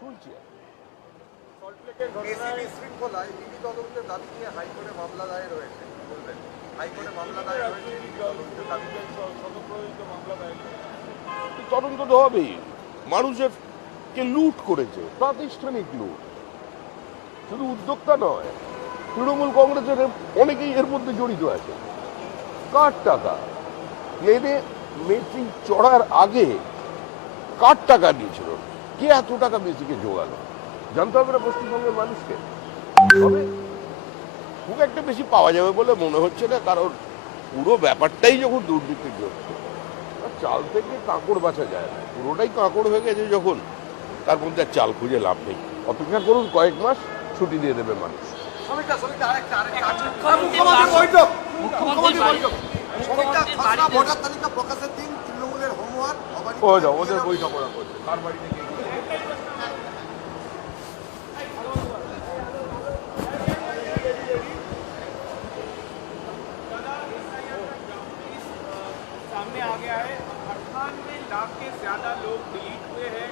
শুনছি এসিবি শৃঙ্খলায় ইডি তদন্তের দাবি নিয়ে হাইকোর্টে মামলা দায়ের হয়েছে, কি বলবেন? হাইকোর্টে মামলা দায়ের হয়েছে ইডি তদন্তের দাবি নিয়ে। তদন্ত তো হবেই। মানুষের কে লুট করেছে, প্রাতিষ্ঠানিক লুট, শুধু উদ্যোক্তা নয়, তৃণমূল কংগ্রেসের অনেকেই এর মধ্যে জড়িত আছে। কার টাকা প্লেনে মেট্রিক চড়ার আগে কার টাকা দিয়েছিল, কে এত টাকা বেশিকে জোগালো, জানতে হবে না পশ্চিমবঙ্গের মানুষকে। তবে খুব একটা বেশি পাওয়া যাবে বলে মনে হচ্ছে না, কারণ পুরো ব্যাপারটাই যখন দুর্নীতিগ্রস্ত, চাল থেকে কাঁকড় বাঁচা যায় না, পুরোটাই কাঁকড় হয়ে গেছে যখন, তার মধ্যে আর চাল খুঁজে লাভ নেই। অপেক্ষা করুন, কয়েক মাস ছুটি দিয়ে দেবে মানুষ। ওদের বৈঠক ওরা করছে, কার বাড়ি থেকে सामने आ गया है। 98 लाख के ज्यादा लोग डिलीट हुए हैं।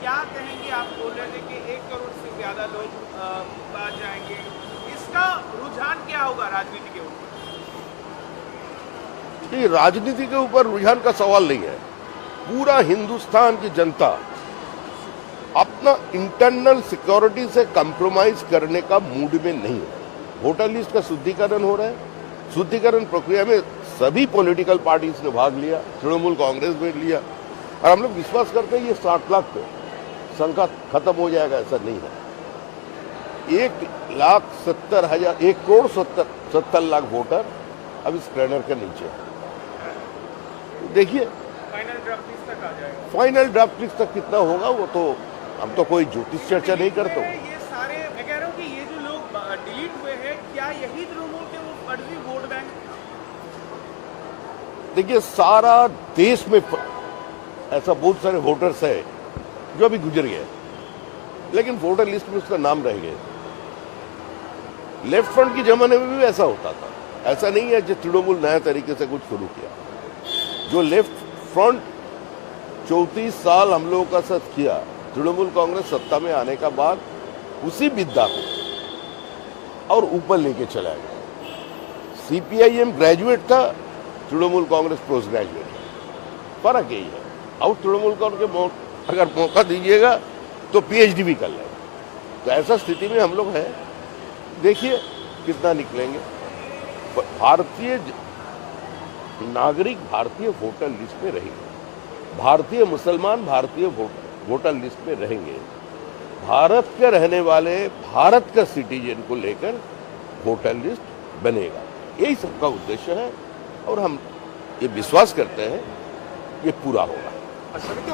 क्या कहेंगे? आप बोल रहे थे कि 1 करोड़ से ज्यादा लोग आ जाएंगे। इसका रुझान क्या होगा राजनीति के ऊपर? ये राजनीति के ऊपर रुझान का सवाल नहीं है। पूरा हिंदुस्तान की जनता अपना इंटरनल सिक्योरिटी से कंप्रोमाइज करने का मूड में नहीं है। वोटर लिस्ट का शुद्धिकरण हो रहा है, शुद्धिकरण प्रक्रिया में सभी पॉलिटिकल पार्टीज ने भाग लिया, तृणमूल कांग्रेस ने लिया, और हम लोग विश्वास करते हैं ये 60 लाख पे संख्या खत्म हो जाएगा, ऐसा नहीं है। 1,70,000 लाख वोटर अब इस स्कैनर के नीचे है। देखिए फाइनल ड्राफ्ट लिस्ट तक आ जाएगा। फाइनल ड्राफ्ट लिस्ट तक कितना होगा वो तो हम तो कोई ज्योतिष चर्चा नहीं करते। ये सारे मैं कह रहा हूँ कि ये जो लोग डिलीट हुए हैं, क्या यही तृणमूल के वो फर्जी वोट बैंक? देखिए सारा देश में ऐसा बहुत सारे वोटर्स है जो अभी गुजर गए, लेकिन वोटर लिस्ट में उसका नाम रह गए। लेफ्ट फ्रंट के जमाने में भी ऐसा होता था, ऐसा नहीं है जो तृणमूल नया तरीके से कुछ शुरू किया। जो लेफ्ट फ्रंट 34 साल हम लोगों का साथ किया, तृणमूल कांग्रेस सत्ता में आने का बाद उसी विद्या को और ऊपर लेके चला गया। सीपीआईएम ग्रेजुएट था, तृणमूल कांग्रेस पोस्ट ग्रेजुएट है, फर्क यही है। और तृणमूल कांग्रेस अगर मौका दीजिएगा तो पीएचडी भी कर लेंगे। तो ऐसा स्थिति में हम लोग हैं, देखिए कितना निकलेंगे। भारतीय नागरिक भारतीय वोटर लिस्ट में रहेंगे, भारतीय मुसलमान भारतीय वोटर लिस्ट में रहेंगे, भारत के रहने वाले भारत का सिटीजन को लेकर वोटर लिस्ट बनेगा। यही सबका उद्देश्य है और हम ये विश्वास करते हैं ये पूरा होगा।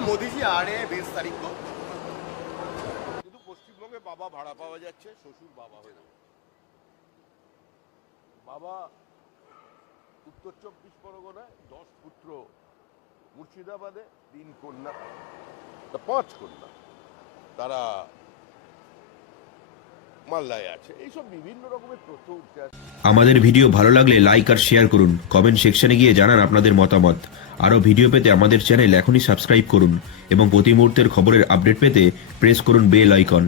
मोदी जी आ रहे हैं 20 तारीख को। কিন্তু পশ্চিমবঙ্গে বাবা ভাড়া পাওয়া যাচ্ছে, শ্বশুর বাবা হয়ে যাবে। বাবা উত্তর 24 পরগনায় 10 পুত্র, মুর্শিদাবাদে 3 কন্যা, 5 কন্যা, তারা মালদায় আছে। এইসব বিভিন্ন রকমের তথ্য উঠতে আসে। আমাদের ভিডিও ভালো লাগলে লাইক আর শেয়ার করুন, কমেন্ট সেকশনে গিয়ে জানান আপনাদের মতামত। আরও ভিডিও পেতে আমাদের চ্যানেল এখনই সাবস্ক্রাইব করুন এবং প্রতি মুহূর্তের খবরের আপডেট পেতে প্রেস করুন বেল আইকন।